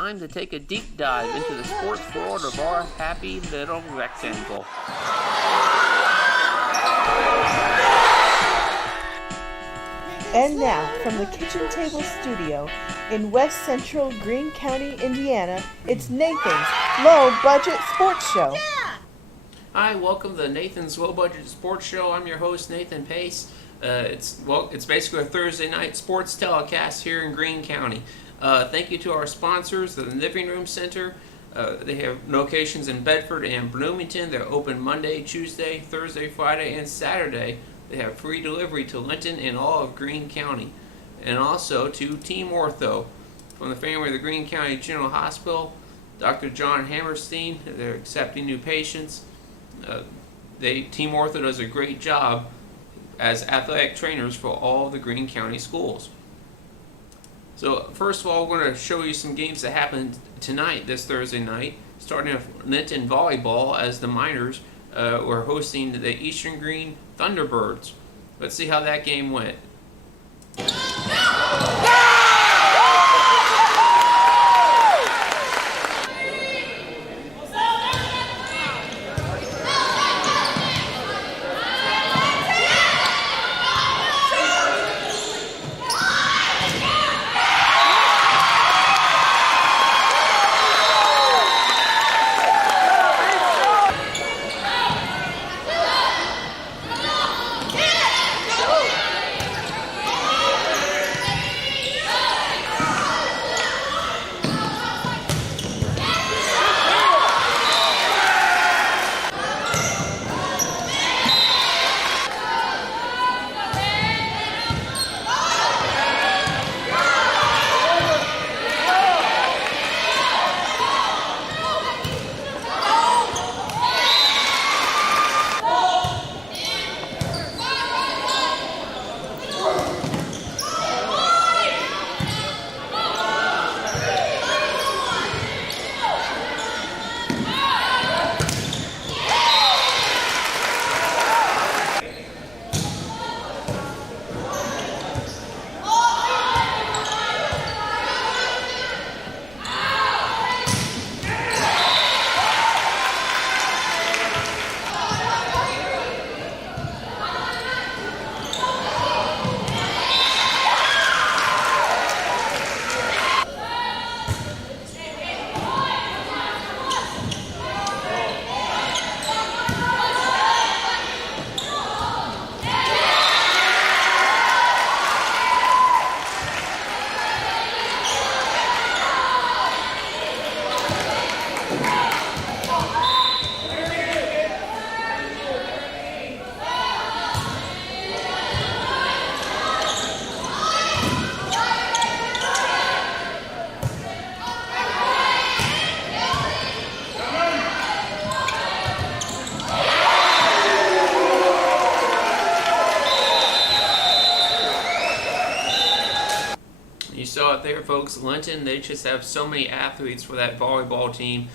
time to take a deep dive into the sports world of our happy little rectangle. And now, from the Kitchen Table Studio in West Central Greene County, Indiana, it's Nathan's Low Budget Sports Show. Hi, welcome to Nathan's Low Budget Sports Show. I'm your host, Nathan Pace. It's basically a Thursday night sports telecast here in Greene County. Thank you to our sponsors, the Living Room Center. They have locations in Bedford and Bloomington. They're open Monday, Tuesday, Thursday, Friday, and Saturday. They have free delivery to Linton and all of Greene County. And also to Team Ortho. From the family of the Greene County General Hospital, Dr. John Hammerstein. They're accepting new patients. Team Ortho does a great job as athletic trainers for all the Greene County schools. So first of all, we're going to show you some games that happened tonight, this Thursday night, starting with Linton volleyball as the Miners were hosting the Eastern Greene Thunderbirds. Let's see how that game went. You saw it there, folks. Linton, they just have so many athletes for that volleyball team.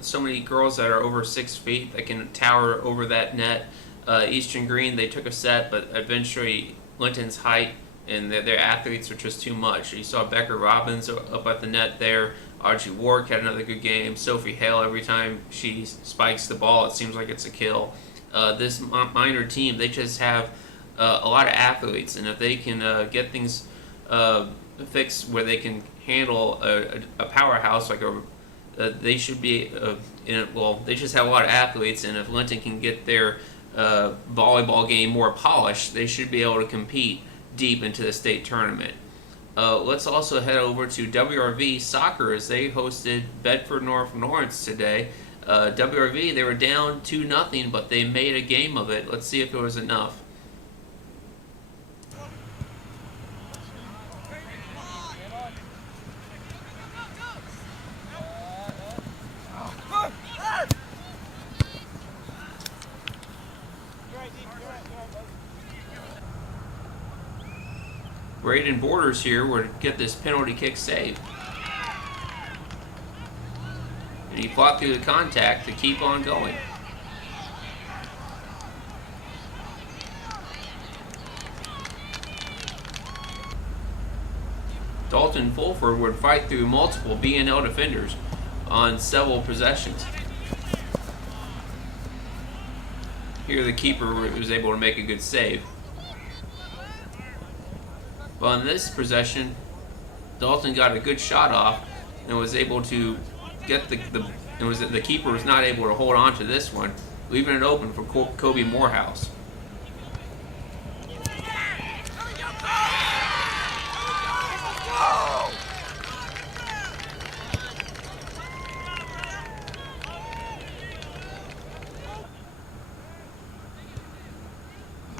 So many girls that are over 6 feet that can tower over that net. Eastern Greene, they took a set, but eventually Linton's height and their athletes are just too much. You saw Becker Robbins up at the net there. Audrey Warwick had another good game. Sophie Hale, every time she spikes the ball, it seems like it's a kill. This minor team, they just have a lot of athletes, and if they can get things fixed where they can handle a powerhouse like they should be they just have a lot of athletes, and if Linton can get their volleyball game more polished, they should be able to compete deep into the state tournament. Let's also head over to WRV Soccer as they hosted Bedford North Lawrence today. WRV, they were down 2-0, but they made a game of it. Let's see if it was enough. Braden Borders here would get this penalty kick save. And he fought through the contact to keep on going. Dalton Fulford would fight through multiple B&L defenders on several possessions. Here the keeper was able to make a good save. But on this possession, Dalton got a good shot off and was able to get the keeper was not able to hold on to this one, leaving it open for Kobe Morehouse.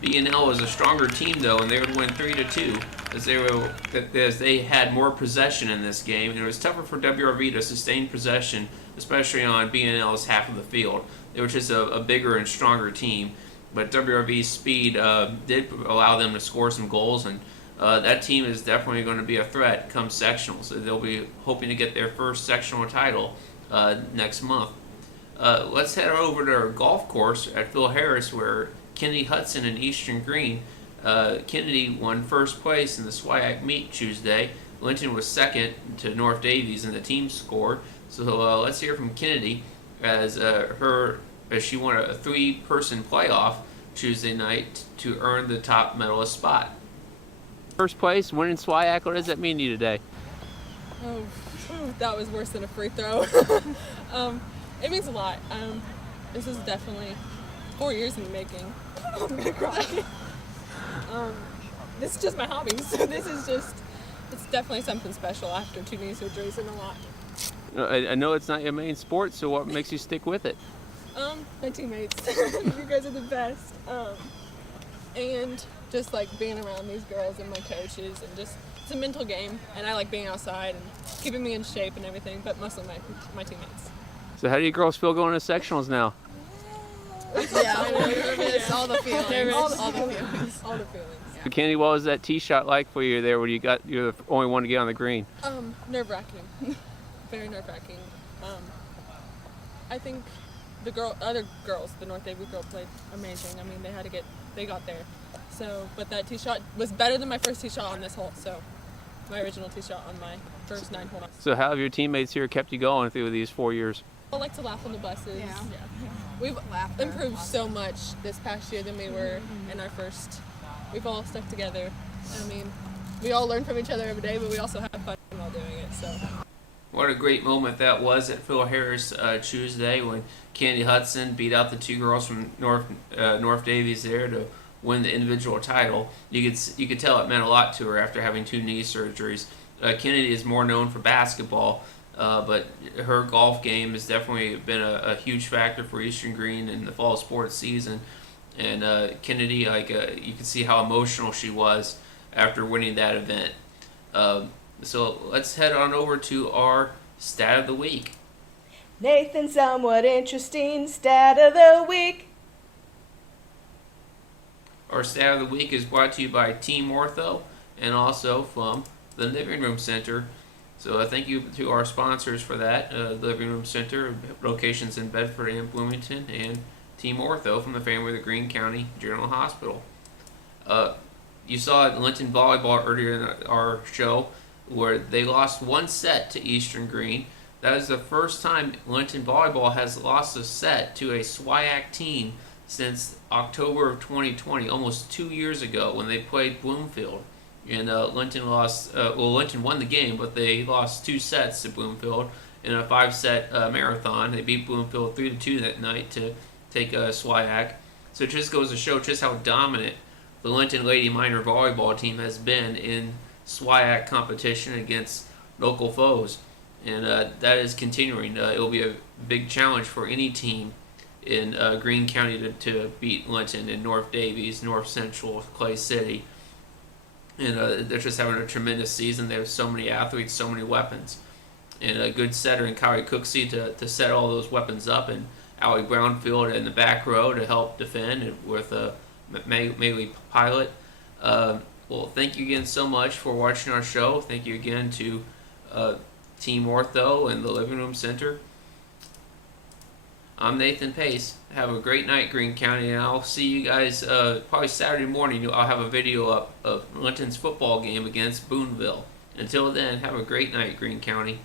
B&L was a stronger team though, and they would win 3-2 as they had more possession in this game, and it was tougher for WRV to sustain possession, especially on B&L's half of the field. They were just a bigger and stronger team, but WRV's speed did allow them to score some goals, and that team is definitely going to be a threat come sectionals. So they'll be hoping to get their first sectional title next month. Let's head over to our golf course at Phil Harris, where Kenady Hudson and Eastern Green. Kenady won first place in the SWIAC meet Tuesday. Linton was second to North Davies in the team score. So let's hear from Kenady as she won a 3-person playoff Tuesday night to earn the top medalist spot. First place, winning SWIAC. What does that mean to you today? Oh, that was worse than a free throw. It means a lot. This is definitely 4 years in the making. I'm gonna cry. This is just my hobby, so it's definitely something special after 2 knee surgeries and a lot. I know it's not your main sport, so what makes you stick with it? My teammates. You guys are the best. And just like being around these girls and my coaches, and just it's a mental game, and I like being outside and keeping me in shape and everything, but mostly my teammates. So how do you girls feel going to sectionals now? Yeah, nervous, all the feelings. All the feelings. All the feelings. So Kenny, what was that tee shot like for you there when you're the only one to get on the green? Nerve-wracking. Very nerve-wracking. I think other girls, the North Davies girl, played amazing. I mean, they got there. So, but that tee shot was better than my first tee shot on this hole. So, my original tee shot on my first 9 holes. So how have your teammates here kept you going through these 4 years? I like to laugh on the buses. Yeah. We've improved so much this past year than we were in our first. We've all stuck together. I mean, we all learn from each other every day, but we also have fun while doing it. So. What a great moment that was at Phil Harris Tuesday when Kenady Hudson beat out the 2 girls from North Davies there to win the individual title. You could tell it meant a lot to her after having 2 knee surgeries. Kenady is more known for basketball, but her golf game has definitely been a huge factor for Eastern Green in the fall sports season. And Kenady, you can see how emotional she was after winning that event. So let's head on over to our stat of the week. Nathan's somewhat interesting stat of the week. Our stat of the week is brought to you by Team Ortho and also from the Living Room Center. So thank you to our sponsors for that, the Living Room Center, locations in Bedford and Bloomington, and Team Ortho from the family of the Greene County General Hospital. You saw Linton volleyball earlier in our show where they lost 1 set to Eastern Green. That is the first time Linton volleyball has lost a set to a SWIAC team since October of 2020, almost 2 years ago when they played Bloomfield. And Linton won the game, but they lost 2 sets to Bloomfield in a 5-set marathon. They beat Bloomfield 3-2 that night to take SWIAC. So it just goes to show just how dominant the Linton Lady Minor volleyball team has been in SWIAC competition against local foes. And that is continuing. It will be a big challenge for any team in Greene County to beat Linton in North Davies, North Central, Clay City. And they're just having a tremendous season. They have so many athletes, so many weapons. And a good setter in Kyrie Cooksey to set all those weapons up, and Allie Brownfield in the back row to help defend with Maylee Pilot. Well, thank you again so much for watching our show. Thank you again to Team Ortho and the Living Room Center. I'm Nathan Pace. Have a great night, Greene County, and I'll see you guys probably Saturday morning. I'll have a video up of Linton's football game against Boonville. Until then, have a great night, Greene County.